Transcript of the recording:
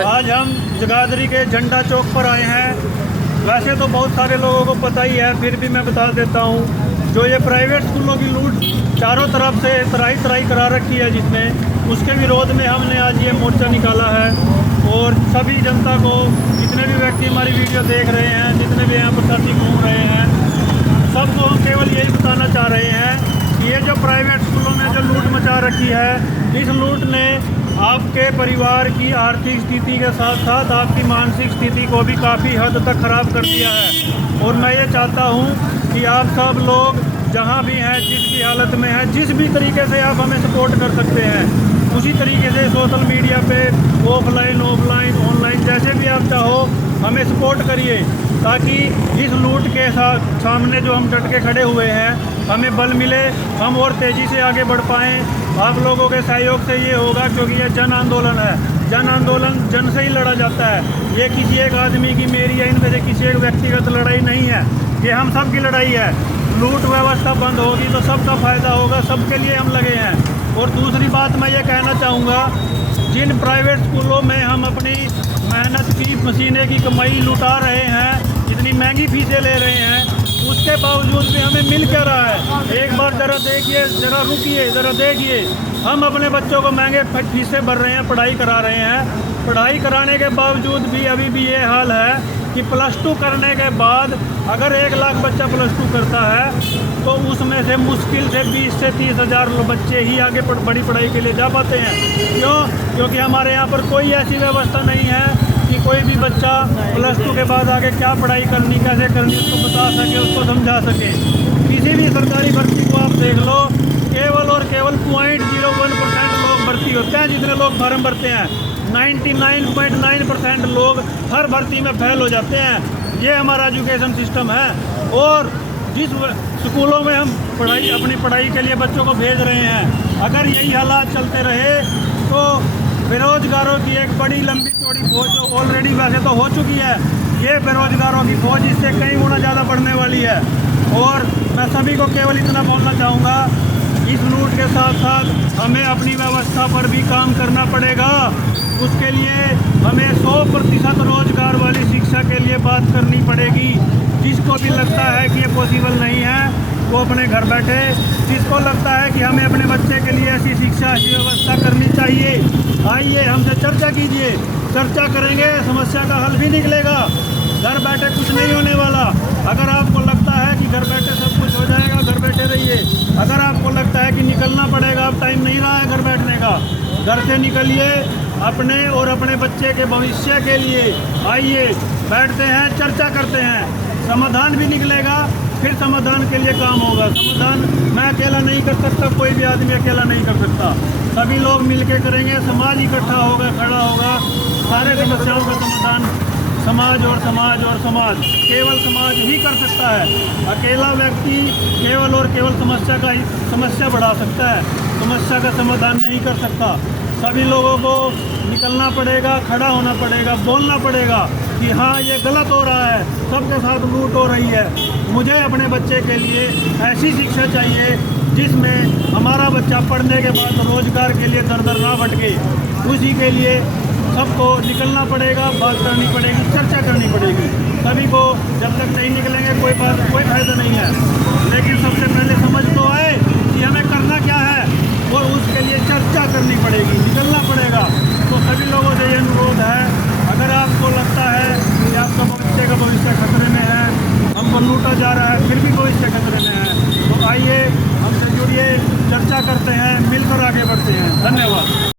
आज हम जगाधरी के झंडा चौक पर आए हैं। वैसे तो बहुत सारे लोगों को पता ही है, फिर भी मैं बता देता हूँ। जो ये प्राइवेट स्कूलों की लूट चारों तरफ से तराई करा रखी है, जिसमें उसके विरोध में हमने आज ये मोर्चा निकाला है। और सभी जनता को, जितने भी व्यक्ति हमारी वीडियो देख रहे हैं, जितने भी यहाँ पर साथी घूम रहे हैं, सबको हम केवल यही बताना चाह रहे हैं कि ये जो प्राइवेट स्कूलों में जो लूट मचा रखी है, इस लूट ने आपके परिवार की आर्थिक स्थिति के साथ साथ आपकी मानसिक स्थिति को भी काफ़ी हद तक ख़राब कर दिया है। और मैं ये चाहता हूँ कि आप सब लोग जहाँ भी हैं, जिस भी हालत में हैं, जिस भी तरीके से आप हमें सपोर्ट कर सकते हैं, उसी तरीके से सोशल मीडिया पे ऑफलाइन ऑनलाइन जैसे भी आप चाहो हमें सपोर्ट करिए, ताकि इस लूट के सामने जो हम डट के खड़े हुए हैं, हमें बल मिले, हम और तेज़ी से आगे बढ़ पाएँ। आप लोगों के सहयोग से ये होगा, क्योंकि ये जन आंदोलन है। जन आंदोलन जन से ही लड़ा जाता है। ये किसी एक आदमी की, मेरी या इनमें से किसी एक व्यक्तिगत लड़ाई नहीं है, ये हम सब की लड़ाई है। लूट व्यवस्था बंद होगी तो सबका फ़ायदा होगा, सबके लिए हम लगे हैं। और दूसरी बात मैं ये कहना चाहूँगा, जिन प्राइवेट स्कूलों में हम अपनी मेहनत की पसीने की कमाई लुटा रहे हैं, जितनी महंगी फीसें ले रहे हैं, उसके बावजूद भी हमें मिल क्या रहा है। एक बार ज़रा देखिए, ज़रा रुकिए, ज़रा देखिए, हम अपने बच्चों को महंगे फीसें भर रहे हैं, पढ़ाई करा रहे हैं। पढ़ाई कराने के बावजूद भी अभी भी ये हाल है कि +2 करने के बाद अगर 1 लाख बच्चा +2 करता है, तो उसमें से मुश्किल से 20 से 30 हज़ार बच्चे ही आगे बड़ी पढ़ाई के लिए जा पाते हैं। क्यों? क्योंकि हमारे यहाँ पर कोई ऐसी व्यवस्था नहीं है कि कोई भी बच्चा +2 के बाद आगे क्या पढ़ाई करनी, कैसे करनी, उसको बता सके, उसको समझा सके। किसी भी सरकारी भर्ती को आप देख लो, केवल और केवल 0.01% लोग भर्ती होते हैं। जितने लोग फॉर्म भरते हैं, 99.9% लोग हर भर्ती में फेल हो जाते हैं। ये हमारा एजुकेशन सिस्टम है। और जिस स्कूलों में हम अपनी पढ़ाई के लिए बच्चों को भेज रहे हैं, अगर यही हालात चलते रहे तो बेरोजगारों की एक बड़ी लंबी चौड़ी फौज जो ऑलरेडी वैसे तो हो चुकी है, ये बेरोजगारों की फौज इससे कई गुना ज़्यादा बढ़ने वाली है। और मैं सभी को केवल इतना बोलना चाहूँगा, इस लूट के साथ साथ हमें अपनी व्यवस्था पर भी काम करना पड़ेगा। उसके लिए हमें 100% रोजगार वाली शिक्षा के लिए बात करनी पड़ेगी। जिसको भी लगता है कि ये पॉसिबल नहीं है, वो अपने घर बैठे। जिसको लगता है कि हमें अपने बच्चे के लिए ऐसी शिक्षा, ऐसी व्यवस्था करनी चाहिए, आइए हमसे चर्चा कीजिए। चर्चा करेंगे, समस्या का हल भी निकलेगा। घर बैठे कुछ नहीं होने वाला। अगर आपको लगता है कि घर बैठे सब कुछ हो जाएगा, घर बैठे रहिए। अगर आपको लगता है कि निकलना पड़ेगा, अब टाइम नहीं रहा है घर बैठने का, घर से निकलिए, अपने और अपने बच्चे के भविष्य के लिए आइए, बैठते हैं, चर्चा करते हैं, समाधान भी निकलेगा। फिर समाधान के लिए काम होगा। समाधान मैं अकेला नहीं कर सकता, कोई भी आदमी अकेला नहीं कर सकता। सभी लोग मिलके करेंगे, समाज इकट्ठा होगा, खड़ा होगा, सारे समस्याओं का समाधान समाज और समाज केवल समाज ही कर सकता है। अकेला व्यक्ति केवल और केवल समस्या बढ़ा सकता है, समस्या का समाधान नहीं कर सकता। सभी लोगों को निकलना पड़ेगा, खड़ा होना पड़ेगा, बोलना पड़ेगा कि हाँ ये गलत हो रहा है, सबके साथ लूट हो रही है। मुझे अपने बच्चे के लिए ऐसी शिक्षा चाहिए जिसमें हमारा बच्चा पढ़ने के बाद रोजगार के लिए दर ना भटके। उसी के लिए सबको निकलना पड़ेगा, बात करनी पड़ेगी, चर्चा करनी पड़ेगी। सभी को जब तक नहीं निकलेंगे कोई फ़ायदा नहीं है। लेकिन सबसे पहले समझ तो आए कि हमें करना क्या है, और उसके लिए चर्चा करनी पड़ेगी, निकलना पड़ेगा। तो सभी लोगों से ये अनुरोध है, अगर आपको लगता है कि आपका बच्चे का भविष्य खतरे में है, हमको लूटा जा रहा है, फिर भी भविष्य खतरे में है, तो आइए हमसे जुड़िए, चर्चा करते हैं, मिलकर आगे बढ़ते हैं। धन्यवाद।